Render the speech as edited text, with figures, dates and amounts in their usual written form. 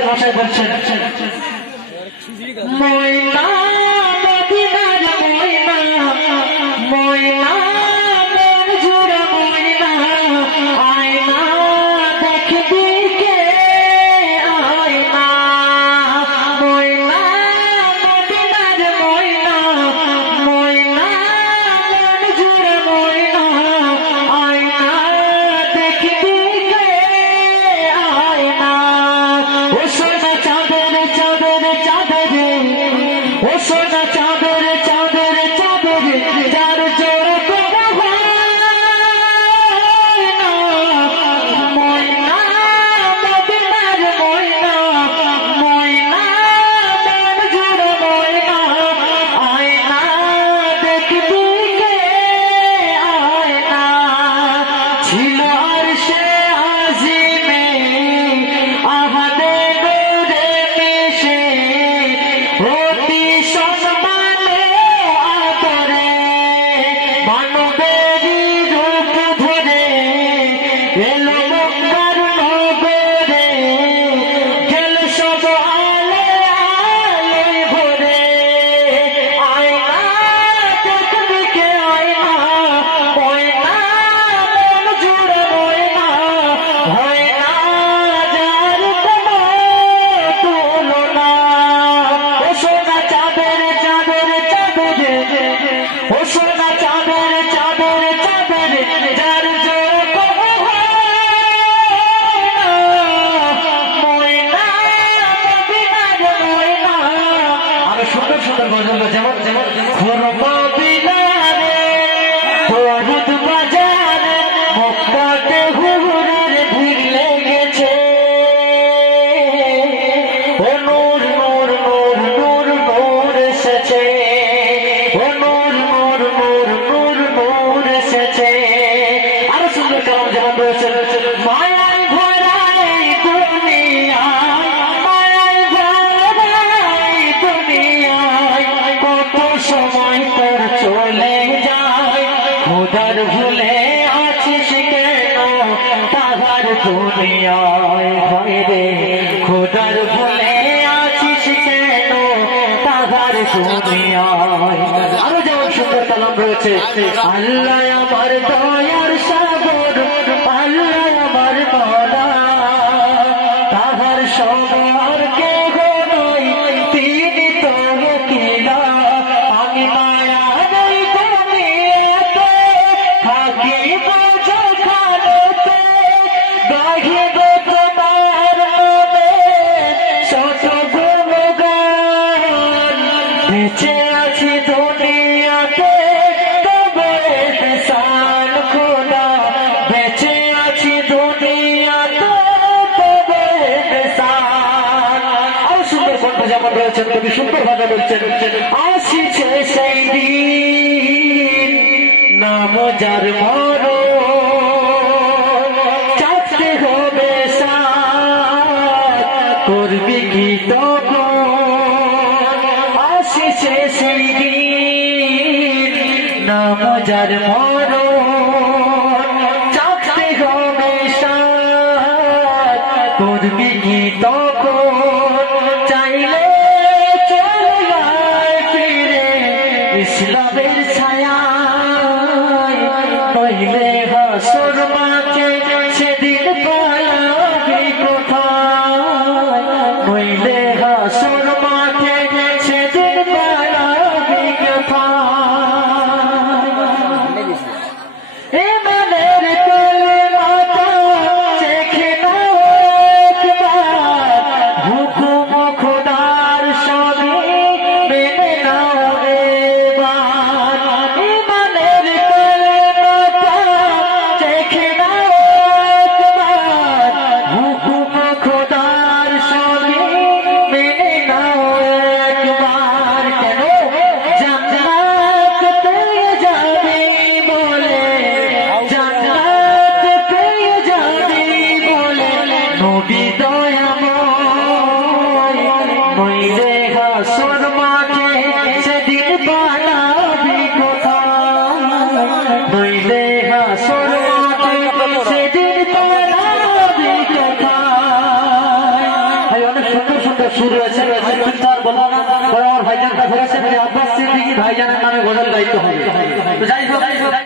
ভাষায় বলছেন ময়না মদিনার ময়না ময়না মন জুড়ে ময়না আয়না দেখবি কে আয়না ময়না মদিনার ময়না ময়না মন জুড়ে ময়না আয়না দেখবি কে আয়না ও সোনা চাঁদের চাঁদের চাঁদের ও সোনা চাঁদের চাঁদের চাঁদের যার জোর কোনো ময়না মদিনার ময়না ময়না মন জুড়ে ময়না আয়না দেখবি কে আয়না ছিল আর সে আজিমে আহাদে নূরে মিশে অতি সম্মানে আদরে মানবেরই রূপ ধরে এলো মক্কার নগরে গেল সব আলে আলে ভরে আয়না দেখবি কে আয়না ময়না মন জুড়ে ময়না হয় না যার কোনো তুলনা ও সোনা চাঁদের চাঁদের চাঁদের ও সোনা চাঁদের চাঁদের চাঁদের যার জোর কোনো ময়না মদিনার ময়না আরো সুন্দর সুন্দর গজল যেমন যেমন মদিনারে দরুদ বাজারে মক্কাতে হুজুরের ভিড় লেগেছে ও নূর নূর নূর নূর নূর এসেছে ও নূর নূর নূর নূর নূর এসেছে আরো সুন্দর কালাম যেমন রয়েছে মায়ায় ভরাই দুনিয়ায় মায়ায় ভরাই দুনিয়ায় কত সময় তোর চলে যায় খোদার ভুলে আছিস কেন তাহার দুনিয়ায় হয় রে খোদার ভুলে আছিস কেন তাহার দুনিয়ায় আরো যেমন সুন্দর কালাম রয়েছে আল্লাহ আমার দয়ার সাগর আল্লাহ আমার মাওলা তাহার সবার কেহ নয় তিনি তো কিনা আমি মায়া নেই দুনিয়াতে থাকিব যেখানেতে গাহিব তোমার নামে শত গুণগান বেঁচে আছি দুনিয়াতে তবে এহসান খোদা বেঁচে আছি দুনিয়াতে তবে এহসান আরো সুন্দর কণ্ঠ যেমন রয়েছেন কবি সুন্দর ভাবে বলছেন আসিছে সেই দিন নাম যার মরণ চাপতে হবে সাথ করবি কি তখন আসিছে সেই দিন নাম যার মরণ চাপতে হবে সাথ করবি কি তখন চাইলে চলে যায় ফিরে ইসলামের ছায়ায় নইলে হাসর মাঠে সেদিন পালাবি কোথায় নইলে হাসর মাঠে সেদিন পালাবি কোথায় ইমানের কলেমাটা চেখে নাও একবার অনেক সুন্দর সুন্দর সুর রয়েছে, কিন্তু আর বলবো না, আমার ভাইজানটা ধরেছে, আব্বাস সিদ্দিকী ভাইজানের নামে গজল গাইতে হবে। তো যাই হোক